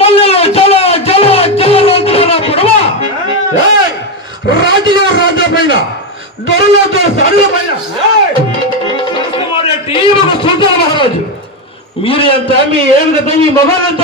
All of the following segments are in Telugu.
మల్లెలో జల జల జల పొడవ రాజుల రాజా పైన దొరలతో సరుల పైన సుల్తాన్ మహారాజు మీరు ఎంత మీ ఏం కదా మీ మగాలంత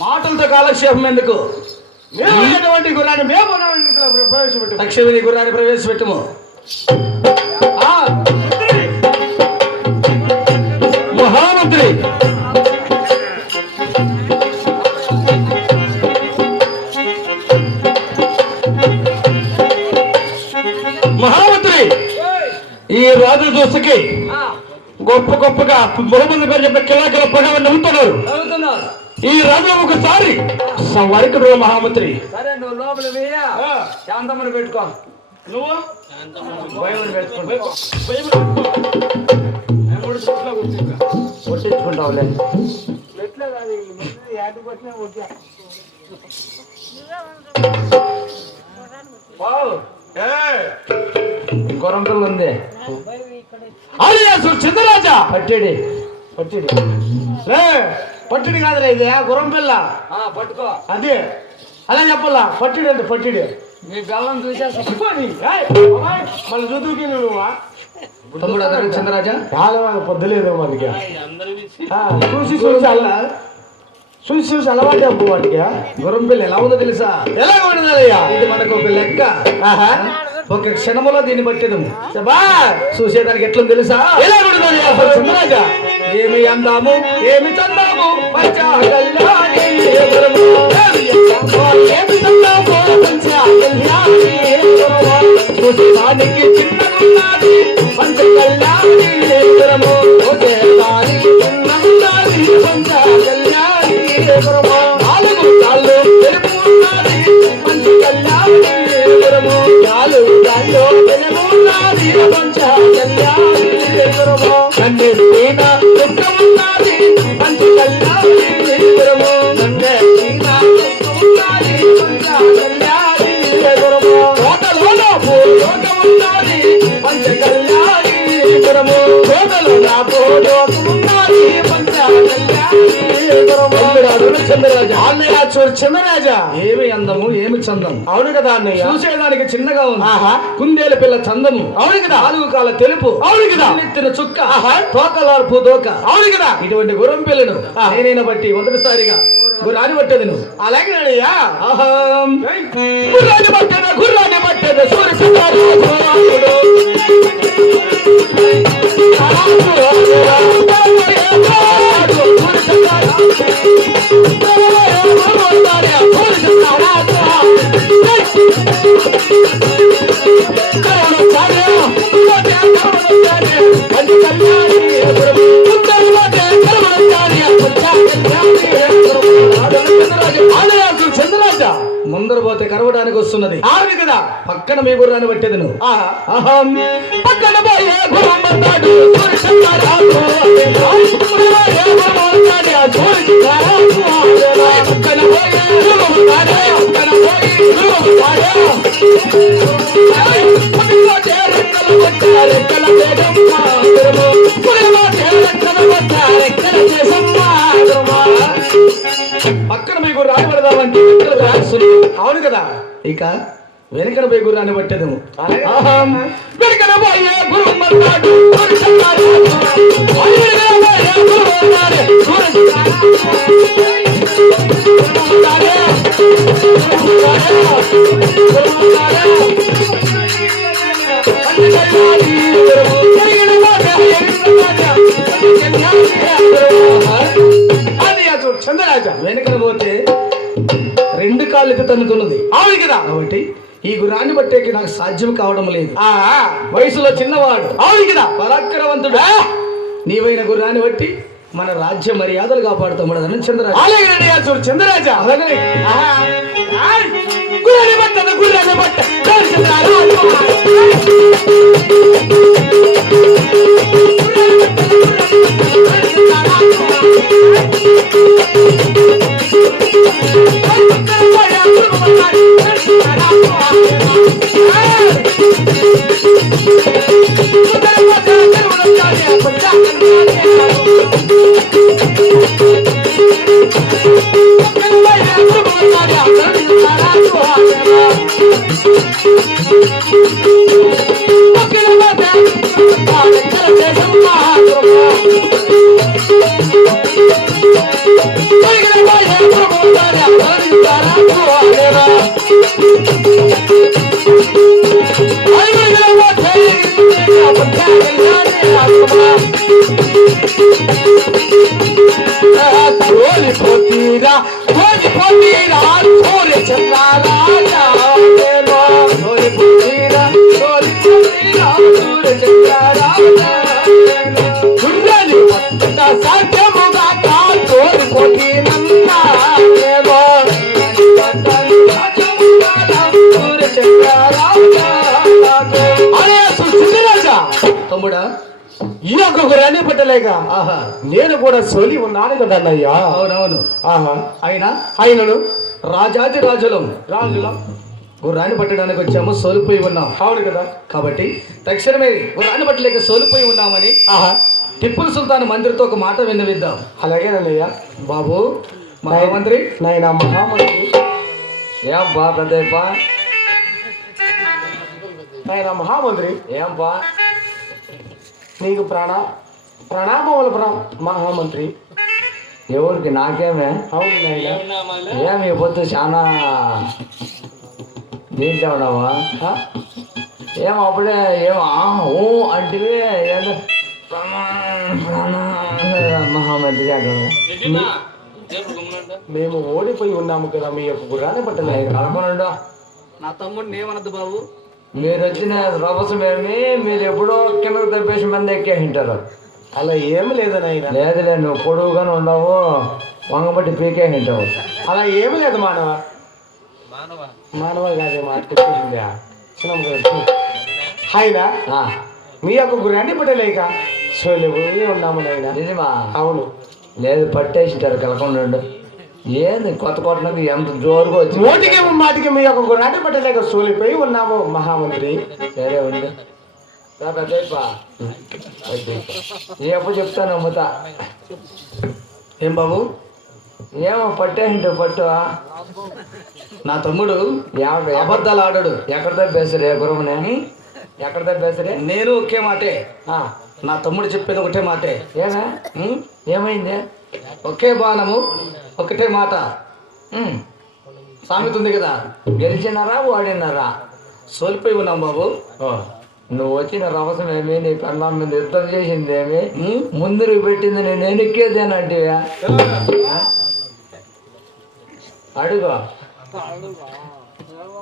మాటలతో కాలక్షేపం ఎందుకు గుర్రాన్ని మేము ప్రవేశపెట్టు లక్ష్మీ గుర్రాన్ని ప్రవేశపెట్టము మహామంత్రి మహామంత్రి ఈ రాజుల దోస్తుకి గొప్ప గొప్పగా బహుమంది పేరు చెప్పిన కిలాకిల పగవ నవ్వుతున్నారు. ఈ రాజు ఒకసారి వరకు మహామంత్రి సరే నువ్వు లోపల శాంతమ్మని పెట్టుకో. నువ్వు కొట్టించుకుంటావులే గొరంతలు ఉంది చంద్రరాజా పట్టిడి పట్టిడి పట్టిడి కాదురా ఇది గుర్రం పిల్ల పట్టుకో. అదే అలా చెప్పాలా పట్టిడి అంటే పట్టిడి మీ బెల్లం చూసేస్తా మళ్ళీ చదువుకి నువ్వు తమ్ముడు చంద్రరాజా చాలా పొద్దులేదు మనకి చూసి చూసి అలా చూసి చూసి అలవాటు అప్పు వాటికి గుర్రం పిల్ల ఎలా ఉందో తెలుసా? ఎలా ఉండదయ్యా ఇది మనకు ఒక లెక్క. ఒక క్షణములో దీన్ని పట్టేదము చూసేదానికి ఎట్లా తెలుసా? ఎలా ఉండదయ్యా చంద్రరాజా? ఏమి అందాము ఏమి చందాము చూసేదానికి చిన్నగున్నది పంచ కళ్యాణి చూసేదానికి చిన్నగున్నది పంచ కళ్యాణి నాలుగు కాళ్ళు తెలుపున్నది పంచ కళ్యాణి నాలుగు కాళ్ళు తెలుపున్నది పంచ కళ్యాణి కన్ను పీన దుఃఖ ఉన్నది పంచ కళ్యాణి నన్నే పీన ఉన్నది పంచ కళ్యాణి కోటలో భూలోక ఉన్నది పంచ కళ్యాణి కోటలో నా భూలోక ఉన్నది పంచ చంద్రరాజా అన్నయ్య చూడు చంద్రరాజా ఏమి అందము ఏమి చందము. అవును కదా అన్నయ్య చూసేదానికి చిన్నగా ఉంది. కుందేలు పిల్ల చందము. అవును కదా నాలుగు కాల తెలుపు. అవును కదా నెత్తిన చుక్క తోకలార్పు దోక. అవును కదా ఇటువంటి గుర్రం పిల్లను నేనైనా బట్టి మొదటిసారిగా గుర్రాన్ని పట్టేది నువ్వు. అలాగే అన్నయ్య గుర్రాన్ని పట్టేది గుర్రాన్ని పట్టేది చంద్రరాజా ముందర పోతే కరవడానికి వస్తున్నది. ఆమె కదా పక్కన మీ గుర్రాన్ని పట్టేది నువ్వు. పక్కన పోయే గుర్రం అన్నాడు పక్కన పోయే పక్కన మీ గుర్రాన్ని పడదామంటే అవును కదా ఇక వెనకన పోయి గుర్రాన్ని పట్టేదము. వెనకన పోయే గుర్రం అన్నాడు చంద్రరాజా వెనకన పోతే రెండు కాళ్ళకి తన్నుతున్నది. అవును కదా కాబట్టి ఈ గుర్రాన్ని బట్టేకి నాకు సాధ్యం కావడం లేదు. వయసులో చిన్నవాడు. అవును కదా పరాక్రమవంతుడు. నీవైన గుర్రాన్ని బట్టి మన రాజ్య మర్యాదలు కాపాడుతాం చంద్రరాజా. అలాగే చంద్రరాజా అలాగనే గుర్రాన్ని బట్ట గుర్రాన్ని బట్ట తమ్ముడా, ఈ యొక్క గురాన్ని పట్టలేక ఆహా, నేను కూడా సోలి ఉన్నాను కదా అన్నయ్యా. అవునవును. ఆహా, అయినా ఆయనను రాజాది రాజులం గుర్రాన్ని పట్టడానికి వచ్చాము, సోలిపోయి ఉన్నాం. అవును కదా. కాబట్టి తక్షణమే గుర్రాన్ని పట్టలేక సోలిపోయి ఉన్నామని ఆహా, టిప్పుల సుల్తాన్ మందిరితో ఒక మాట విన్నవిద్దాం. అలాగేనన్నయ్య. బాబు మహామంత్రి, నాయన మహామంత్రి, ఏం బా పెద్దప్ప, నాయన మహామంత్రి, ఏం బా నీకు ప్రణామములు మహామంత్రి. ఎవరికి? నాకేమే? అవును నాయన. ఏం ఈ పొద్దు చాలా దీంట్లో ఉన్నావా? ఏం అప్పుడే ఏం ఊ అంటే ఏదో మహామంత్రి అక్కడ మేము ఓడిపోయి ఉన్నాము కదా, మీ యొక్క గుర్రాన్ని పట్టలేక. కలపనుండో నా తమ్ముడిని ఏమన్నది బాబు? మీరు వచ్చిన రభసం ఏమి, మీరు ఎప్పుడో కిందకు తప్పేసి మంది ఎక్కేసింటారు. అలా ఏమి లేదు నాయన. లేదులే, నువ్వు పొడుగుగానే ఉండవు, వంగబట్టి పీకేసింటావు. అలా ఏమి లేదు మానవ. మానవ కాదే మాట్లాడింది ఆయన. మీ యొక్క గుర్రాన్ని పట్టలేక సోలిపోయి ఉన్నాము నాయన. నిజమా? అవును. లేదు, పట్టేసింటారు కలకుండా. ఏంది కొత్త కొట్టడానికి ఎంత జోరుగా వచ్చి నోటికి మాటికి మీ యొక్క గుర్రాన్ని పట్టలేక సోలిపోయి ఉన్నాము మహామంత్రి. సరే ఉంది ఎప్పుడు చెప్తాను అమ్ముతా. ఏం బాబు? ఏమో పట్టేసింటావు పట్టు. నా తమ్ముడు అబద్ధాలు ఆడాడు. ఎక్కడ తప్పేసరే గురమనే? ఎక్కడ తప్పేసరే? నేను ఒకే మాటే, నా తమ్ముడు చెప్పేది ఒకటే మాటే. ఏమే? ఏమైంది? ఒకే బాణము ఒకటే మాట సామెత ఉంది కదా. గెలిచినారా ఓడినారా? సోలిపోయి ఉన్నాం బాబు. నువ్వు వచ్చిన రవసం ఏమి, నీ కన్నా మీద యుద్ధం చేసింది ఏమి, ముందుకు పెట్టింది నేను ఎన్నికేదేనంటే అడుగు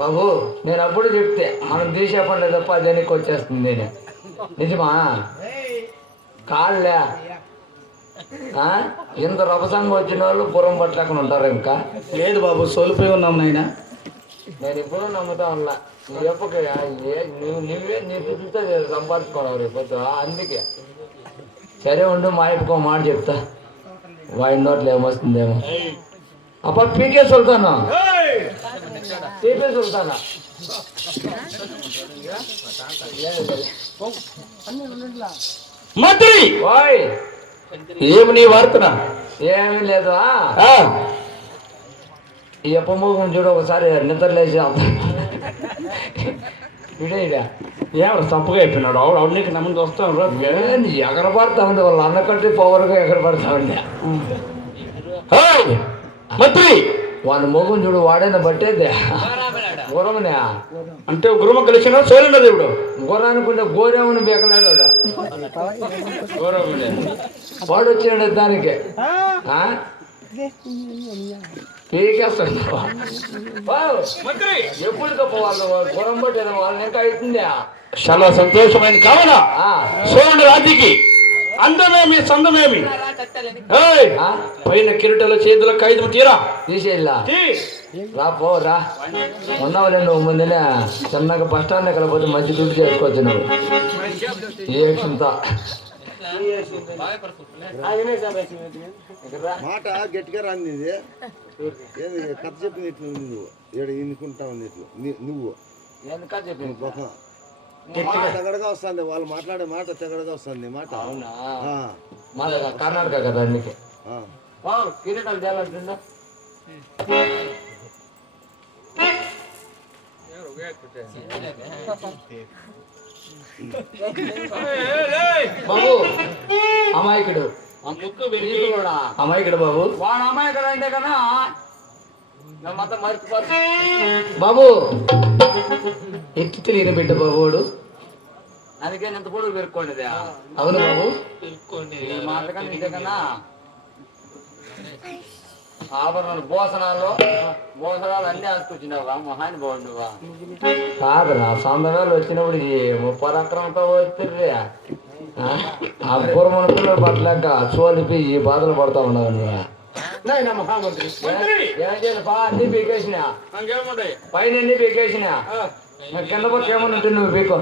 బాబు. నేను అప్పుడు చెప్తే మనం తీసే పండుగ తప్ప అది వెనక్కి వచ్చేస్తుంది. నేను నిజమా? కాళ్ళే ఇంత రభసంగా వచ్చిన వాళ్ళు పురం పట్టలేకుండా ఉంటారు. ఇంకా లేదు బాబు, సోలిపోయి ఉన్నాం నాయన. నేను ఇప్పుడు నమ్ముతా ఉన్నా. నువ్వు చెప్పక నువ్వే నీ చూస్తే సంపాదించుకోవాలి రేపు. అందుకే సరే ఉండు, మా ఇంటికి ఒక మాట చెప్తా. వాడి నోట్లో ఏమొస్తుందేమో. అప్ప పీకే సుల్తానా, పీకే సుల్తానా మంత్రి, ఓయ్ ఏమి నీ వార్తన? ఏమీ లేదు. ఈ అప్పమ్మకం చూడు ఒకసారి నిద్ర లేచి ఇడే ఎవరు తప్పుగా అయిపోయినాడు? ఆవిడ నీకు నమ్మకం వస్తాను. ఏంది ఎగరపడతా ఉంది, వాళ్ళు అన్నకట్టి పవర్గా ఎగరపడతా ఉండే. మంత్రి, వాడి మొగం చూడు, వాడైనా పట్టేది గుర్రమనే. అంటే గురుమ కలిసిన సోలిండ దేవుడు గుర్రానుకుంటే గోరేమని బేకలేడు వాడు వచ్చినాడు దానికి పీకేస్తాడు. ఎప్పుడు తప్ప వాళ్ళు గుర్రం పట్టేది వాళ్ళని ఇంకా అవుతుంది. చాలా సంతోషమైంది కావున సోలుండ రాజుకి అందమేమి సందమేమి పైన కిరీటల చేతుల ఖైదు తీరా తీసేలా రా పో రా. ఉన్నావులే నువ్వు ముందునే చిన్నగా బస్ స్టాండ్ ఎక్కడ పోతే మంచి దుడ్డు చేసుకోవచ్చు నువ్వు. ఏ క్షంతా మాట గట్టిగా రాంది. ఏంది కథ చెప్పింది ఇట్లు నువ్వు ఇక్కడ ఇన్నుకుంటా ఉంది ఇట్లు నువ్వు తెగడగా వస్తుంది. వాళ్ళు మాట్లాడే మాట తెగడగా వస్తుంది మాట. మాది కర్ణాటక కదా అందుకే ఆ. కిరీటాలు చేయాలంటుందా బాబు అమాయకుడు కూడా అమాయకుడు బాబు వాడు అమ్మాయి కదా అంటే కదా మొత్తం మర్చిపోతా బాబు ఎత్తి తెలియని బిడ్డ బాబుడు అందుకే ఎంత పొడుగు పెరుక్కోండి అవును బాబు మాటకన్నా ఇదే కన్నా ఆభరణాలు భోసనాలు అన్ని ఆసుకొచ్చినావా మహానుభావుడు నువ్వా కాదురా సందవేలు వచ్చినప్పుడు ఈ 30 అక్రమంతో వస్తుర్రే ఆ పూర్వమన పిల్లలు పట్టలేక సోలిపి ఈ బాధలు పడతా ఉన్నావు నువ్వు నాయన మహామంత్రి ఏం చేయాలి పా అన్ని పీకేసినా పైన అన్ని పీకేసినా కింద పక్క ఏమన్నా ఉంటుంది నువ్వు పీకో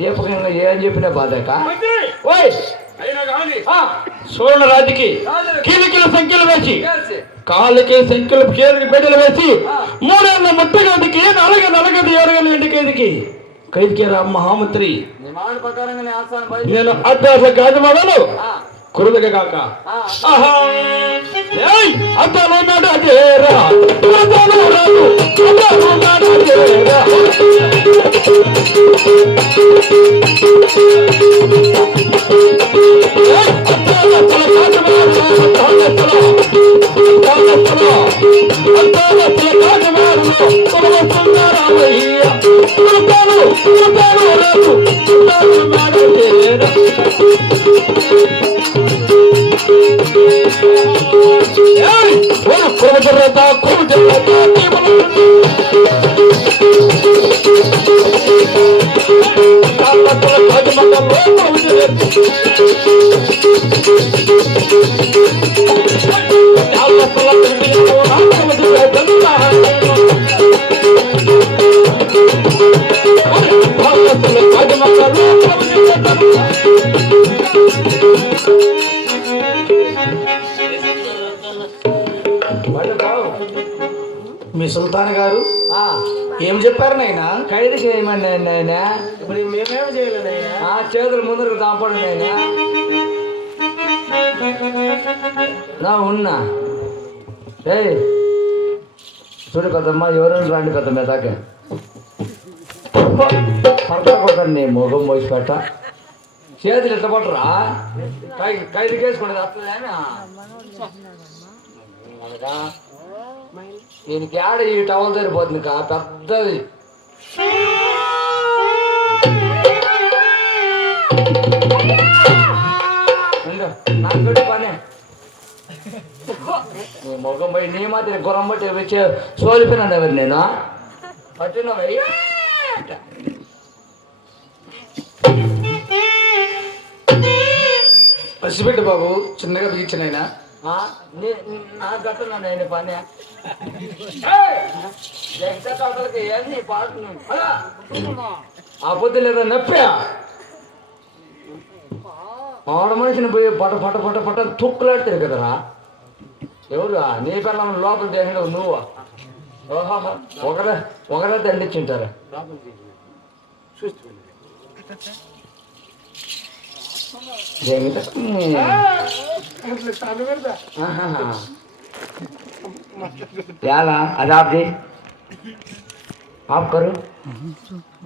చెప్పకుండా ఏం చెప్పినా బాధక చూడండి రాజుకి కీలకిల సంఖ్యలు వేసి కాళ్ళకి సంఖ్యలు కీలకి బిడ్డలు వేసి 3 ఏళ్ళ ముట్టగదికి నలగది 7 ఏళ్ళ ఇంటికేదికి ఖైదుకి రా మహామంత్రి నీ మాట ప్రకారంగా ఆస్థానం నేను అడ్డాస గాజమాడను కురుదగ కాక అద్దాలు నాడు అదేరా అద్దాలు రాదు అద్దాలు నాడు అదేరా మీ సుల్తాన్ గారు ఏం చెప్పారు నాయనా? ఖైదు చేయమని నాయన ఇప్పుడు మేమేం చేయలేదు నాయన. చేతులు ముందరకు దాపడు నాయన నా ఉన్నా ఏయ్ చూడు పెద్దమ్మ ఎవరైనా రండి పెద్దమ్మ దాకా పడతాను నీ మొగం పోసి పెట్ట చేతులు ఎట్ట పట్టరా ఖైదు కేసుకునేది అట్లేనా దీనికి ఆడ ఈ టవల్ సరిపోతుంది కా పెద్దది నాకు పనే నీ ముఖం పోయి నీ మాత్రం గుర్రం బట్టి వచ్చి సోలిపోయినాను ఎవరు నేను పట్టిన పసిబిడ్డ బాబు చిన్నగా బిగించినైనా నాకు కట్టున్నా నేను పని ఏంది పాటు ఆ పొద్దు లేదా నొప్పా ఆడ మనిషిని పోయి పట పట పట పట తుక్కులాడతారు కదరా ఎవరు నీ పిల్లలు లోపల దేహంలో నువ్వు ఓహో ఒకరే దండించుంటారా याला आज आप जी आप करो